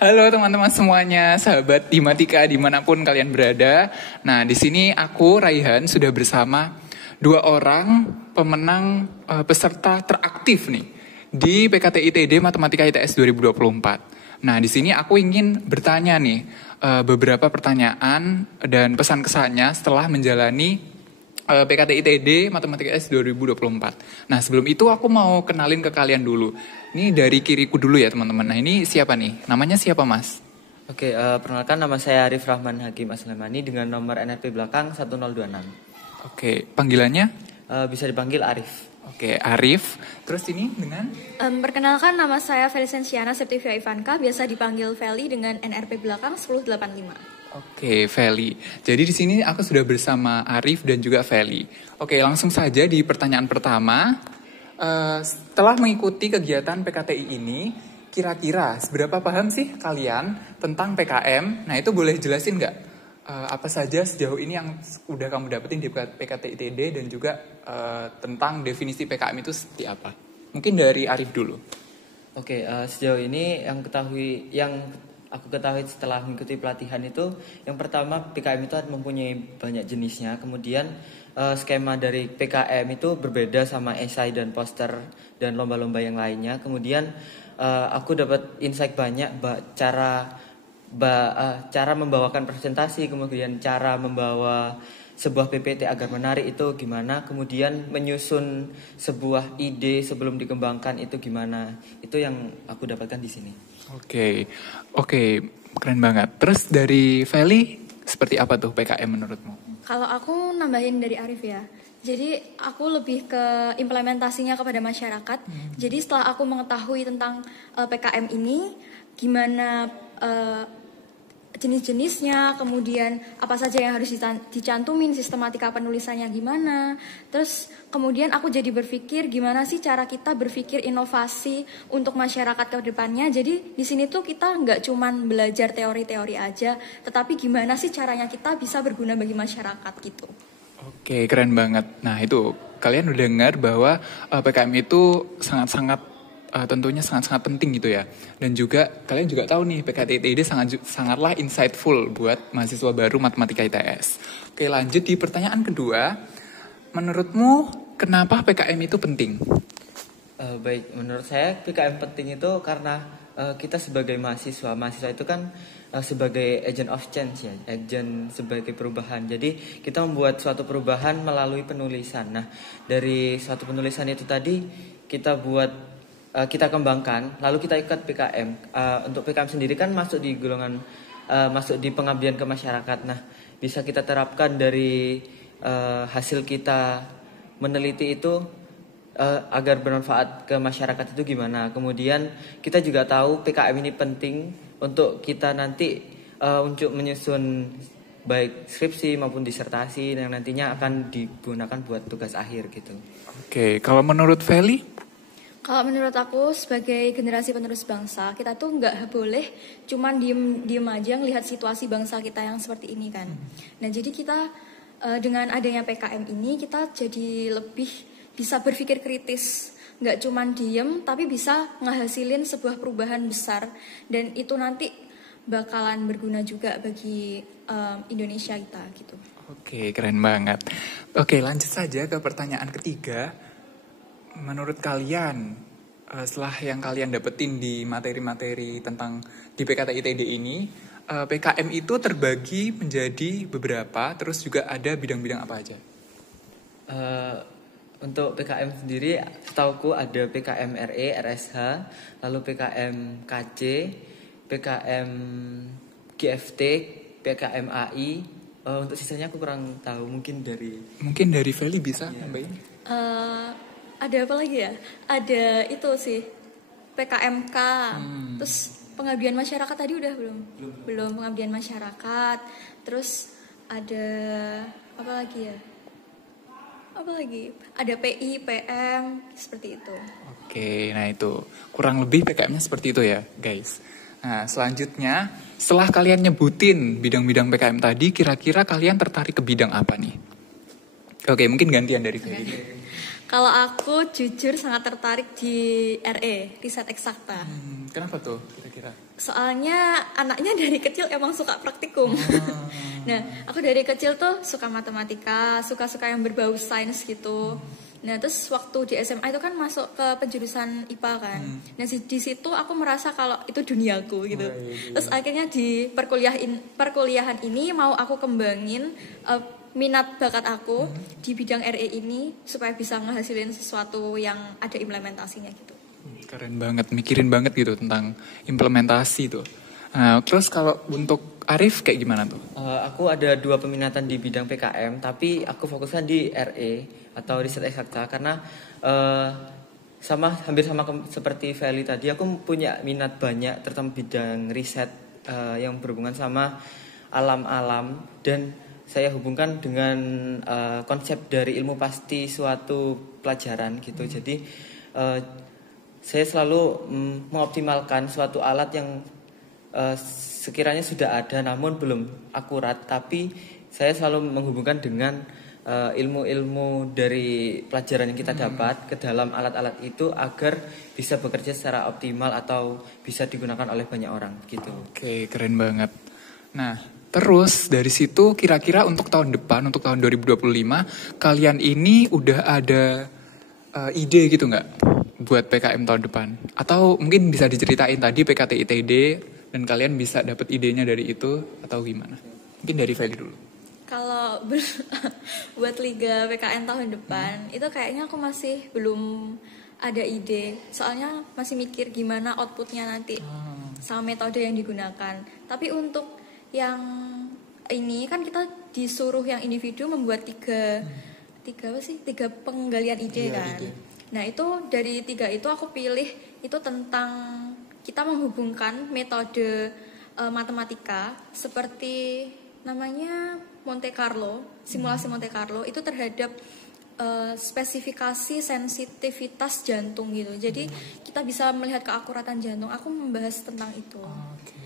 Halo teman-teman semuanya, sahabat Dimatika dimanapun kalian berada. Nah, di sini aku Raihan sudah bersama dua orang pemenang peserta teraktif nih di PKTITD Matematika ITS 2024. Nah, di sini aku ingin bertanya nih beberapa pertanyaan dan pesan kesannya setelah menjalani PKTITD Matematika ITS 2024. Nah, sebelum itu aku mau kenalin ke kalian dulu. Ini dari kiriku dulu ya teman-teman. Nah, ini siapa nih? Namanya siapa Mas? Oke, perkenalkan nama saya Arif Rahman Hakim Aslemani dengan nomor NRP belakang 1026. Oke, panggilannya? Bisa dipanggil Arif. Oke, Arif. Terus ini dengan? Perkenalkan nama saya Felicensiana Septivia Ivanka, biasa dipanggil Feli dengan NRP belakang 1085. Oke, Feli. Jadi di sini aku sudah bersama Arif dan juga Feli. Oke, langsung saja di pertanyaan pertama. Setelah mengikuti kegiatan PKTI ini, kira-kira seberapa paham sih kalian tentang PKM? Nah, itu boleh jelasin nggak? Apa saja sejauh ini yang udah kamu dapetin di PKTITD dan juga tentang definisi PKM itu seperti apa? Mungkin dari Arif dulu. Oke, sejauh ini yang aku ketahui setelah mengikuti pelatihan itu, yang pertama PKM itu mempunyai banyak jenisnya. Kemudian skema dari PKM itu berbeda sama esai dan poster dan lomba-lomba yang lainnya. Kemudian aku dapat insight banyak cara membawakan presentasi, kemudian cara membawa sebuah PPT agar menarik itu gimana, kemudian menyusun sebuah ide sebelum dikembangkan itu gimana. Itu yang aku dapatkan di sini. Oke, keren banget. Terus dari Feli, seperti apa tuh PKM menurutmu? Kalau aku nambahin dari Arif ya, jadi aku lebih ke implementasinya kepada masyarakat. Jadi setelah aku mengetahui tentang PKM ini, gimana jenis-jenisnya, kemudian apa saja yang harus dicantumin, sistematika penulisannya gimana. Terus kemudian aku jadi berpikir gimana sih cara kita berpikir inovasi untuk masyarakat ke depannya. Jadi di sini tuh kita nggak cuman belajar teori-teori aja, tetapi gimana sih caranya kita bisa berguna bagi masyarakat gitu. Oke, keren banget. Nah, itu kalian udah dengar bahwa PKM itu tentunya sangat-sangat penting gitu ya. Dan juga kalian juga tahu nih PKTITD sangatlah insightful buat mahasiswa baru Matematika ITS. Oke, lanjut di pertanyaan kedua. Menurutmu kenapa PKM itu penting? Baik, menurut saya PKM penting itu karena kita sebagai mahasiswa itu kan sebagai agent of change ya, agent sebagai perubahan. Jadi kita membuat suatu perubahan melalui penulisan. Nah, dari suatu penulisan itu tadi kita kembangkan, lalu kita ikut PKM. Untuk PKM sendiri kan masuk di pengabdian ke masyarakat. Nah, bisa kita terapkan dari hasil kita meneliti itu agar bermanfaat ke masyarakat itu gimana. Kemudian kita juga tahu PKM ini penting untuk kita nanti untuk menyusun baik skripsi maupun disertasi yang nantinya akan digunakan buat tugas akhir gitu. Oke, kalau menurut Feli? Kalau menurut aku sebagai generasi penerus bangsa, kita tuh nggak boleh cuman diem aja ngelihat situasi bangsa kita yang seperti ini kan. Nah, jadi kita dengan adanya PKM ini kita jadi lebih bisa berpikir kritis, nggak cuman diem tapi bisa ngehasilin sebuah perubahan besar, dan itu nanti bakalan berguna juga bagi Indonesia kita gitu. Oke, keren banget. Oke, lanjut saja ke pertanyaan ketiga. Menurut kalian, setelah yang kalian dapetin di materi-materi tentang di PKTITD ini, PKM itu terbagi menjadi beberapa, terus juga ada bidang-bidang apa aja? Untuk PKM sendiri, setauku ada PKM RE, RSH, lalu PKM KC, PKM GFT, PKM AI. Untuk sisanya aku kurang tahu, mungkin dari Feli bisa nambahin? Ada apa lagi ya? Ada itu sih PKMK. Terus pengabdian masyarakat tadi udah belum pengabdian masyarakat. Terus ada apa lagi ya? Ada PI, PM, seperti itu. Oke, nah itu kurang lebih PKM-nya seperti itu ya guys. Nah, selanjutnya setelah kalian nyebutin bidang-bidang PKM tadi, kira-kira kalian tertarik ke bidang apa nih? Oke, mungkin gantian dari Feli. Kalau aku jujur sangat tertarik di RE, riset eksakta. Kenapa tuh kira-kira? Soalnya anaknya dari kecil emang suka praktikum. Nah, aku dari kecil tuh suka matematika, suka-suka yang berbau sains gitu. Nah, terus waktu di SMA itu kan masuk ke penjurusan IPA kan. Nah, di situ aku merasa kalau itu duniaku gitu. Terus akhirnya di perkuliahan ini mau aku kembangin minat bakat aku di bidang RE ini supaya bisa ngehasilin sesuatu yang ada implementasinya gitu. Keren banget, mikirin banget gitu tentang implementasi tuh. Nah, terus kalau untuk Arif kayak gimana tuh? Aku ada 2 peminatan di bidang PKM, tapi aku fokuskan di RE atau riset eksakta karena hampir sama seperti Feli tadi, aku punya minat banyak terutama bidang riset yang berhubungan sama alam-alam, dan saya hubungkan dengan konsep dari ilmu pasti suatu pelajaran gitu. Jadi saya selalu mengoptimalkan suatu alat yang sekiranya sudah ada namun belum akurat, tapi saya selalu menghubungkan dengan ilmu-ilmu dari pelajaran yang kita dapat ke dalam alat-alat itu agar bisa bekerja secara optimal atau bisa digunakan oleh banyak orang gitu. Oke, keren banget. Nah, terus dari situ kira-kira untuk tahun depan, untuk tahun 2025, kalian ini udah ada ide gitu nggak buat PKM tahun depan? Atau mungkin bisa diceritain tadi PKT ITD dan kalian bisa dapat idenya dari itu atau gimana? Mungkin dari Feli dulu. Kalau buat Liga PKN tahun depan itu kayaknya aku masih belum ada ide. Soalnya masih mikir gimana outputnya nanti sama metode yang digunakan. Tapi untuk yang ini kan kita disuruh yang individu membuat tiga penggalian ide kan. Ide. Nah itu dari 3 itu aku pilih itu tentang kita menghubungkan metode matematika seperti namanya Monte Carlo, simulasi Monte Carlo itu terhadap spesifikasi sensitivitas jantung gitu. Jadi kita bisa melihat keakuratan jantung. Aku membahas tentang itu. Oke.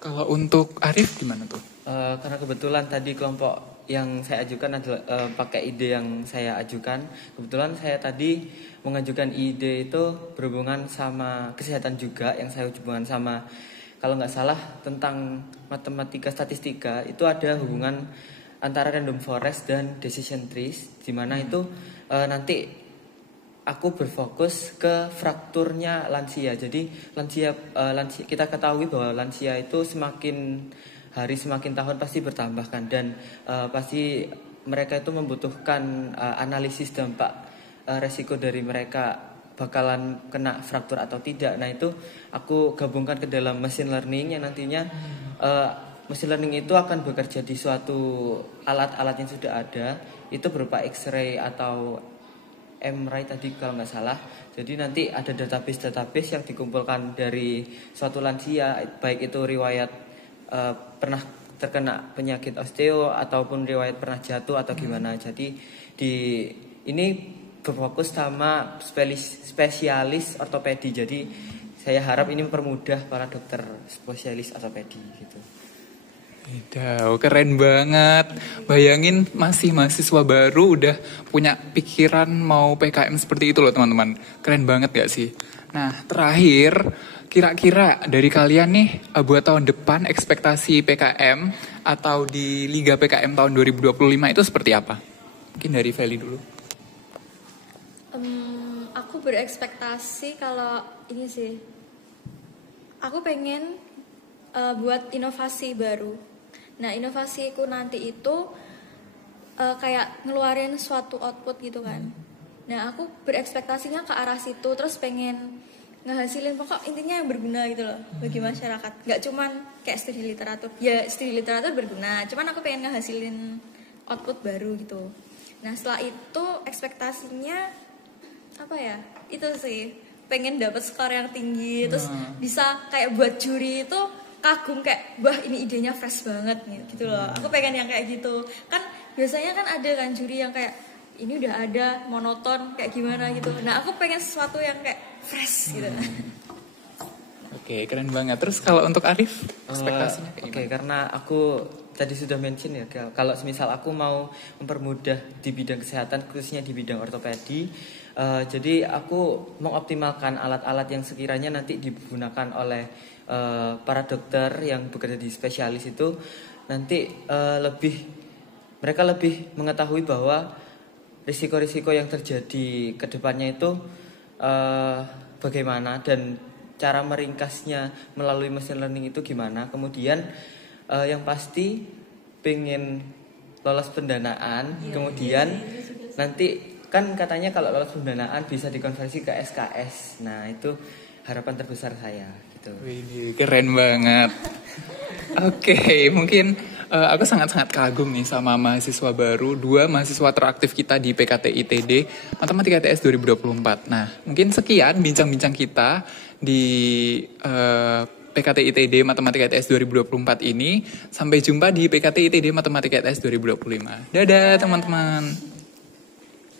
Kalau untuk Arif gimana tuh? Karena kebetulan tadi kelompok yang saya ajukan adalah pakai ide yang saya ajukan. Kebetulan saya tadi mengajukan ide itu berhubungan sama kesehatan juga, yang saya hubungan sama, kalau nggak salah tentang matematika statistika itu ada hubungan antara random forest dan decision trees, di mana itu nanti aku berfokus ke frakturnya lansia. Jadi lansia kita ketahui bahwa lansia itu semakin hari semakin tahun pasti bertambah kan, dan pasti mereka itu membutuhkan analisis dampak resiko dari mereka bakalan kena fraktur atau tidak. Nah itu aku gabungkan ke dalam machine learning yang nantinya machine learning itu akan bekerja di suatu alat-alat yang sudah ada, itu berupa X-ray atau MRI tadi kalau nggak salah. Jadi nanti ada database yang dikumpulkan dari suatu lansia, baik itu riwayat pernah terkena penyakit osteo ataupun riwayat pernah jatuh atau gimana. Jadi ini berfokus sama spesialis ortopedi. Jadi saya harap ini mempermudah para dokter spesialis ortopedi gitu. Keren banget. Bayangin masih mahasiswa baru udah punya pikiran mau PKM seperti itu loh teman-teman. Keren banget gak sih? Nah terakhir, kira-kira dari kalian nih buat tahun depan ekspektasi PKM atau di Liga PKM tahun 2025 itu seperti apa? Mungkin dari Feli dulu. Aku berekspektasi kalau ini sih, aku pengen buat inovasi baru. Nah inovasiku nanti itu kayak ngeluarin suatu output gitu kan. Nah aku berekspektasinya ke arah situ, terus pengen ngehasilin pokok intinya yang berguna gitu loh bagi masyarakat. Gak cuman kayak studi literatur, ya studi literatur berguna, cuman aku pengen ngehasilin output baru gitu. Nah setelah itu ekspektasinya apa ya, itu sih pengen dapat skor yang tinggi, terus bisa kayak buat juri itu kagum kayak wah ini idenya fresh banget gitu loh. Aku pengen yang kayak gitu kan, biasanya kan ada kan juri yang kayak ini udah ada monoton kayak gimana gitu. Nah aku pengen sesuatu yang kayak fresh gitu. Oke, keren banget. Terus kalau untuk Arif, ekspektasinya kayak Oke, gimana? karena aku tadi sudah mention ya, kalau semisal aku mau mempermudah di bidang kesehatan, khususnya di bidang ortopedi, jadi aku mengoptimalkan alat-alat yang sekiranya nanti digunakan oleh para dokter yang bekerja di spesialis itu nanti mereka lebih mengetahui bahwa risiko-risiko yang terjadi ke depannya itu bagaimana dan cara meringkasnya melalui machine learning itu gimana. Kemudian yang pasti pengen lolos pendanaan, kemudian nanti kan katanya kalau lolos pendanaan bisa dikonversi ke SKS. Nah, itu harapan terbesar saya gitu. Wih, keren banget. Oke, mungkin aku sangat-sangat kagum nih sama mahasiswa baru, 2 mahasiswa teraktif kita di PKT ITD Matematika ITS 2024. Nah, mungkin sekian bincang-bincang kita di PKT ITD Matematika ITS 2024 ini. Sampai jumpa di PKT ITD Matematika ITS 2025. Dadah teman-teman.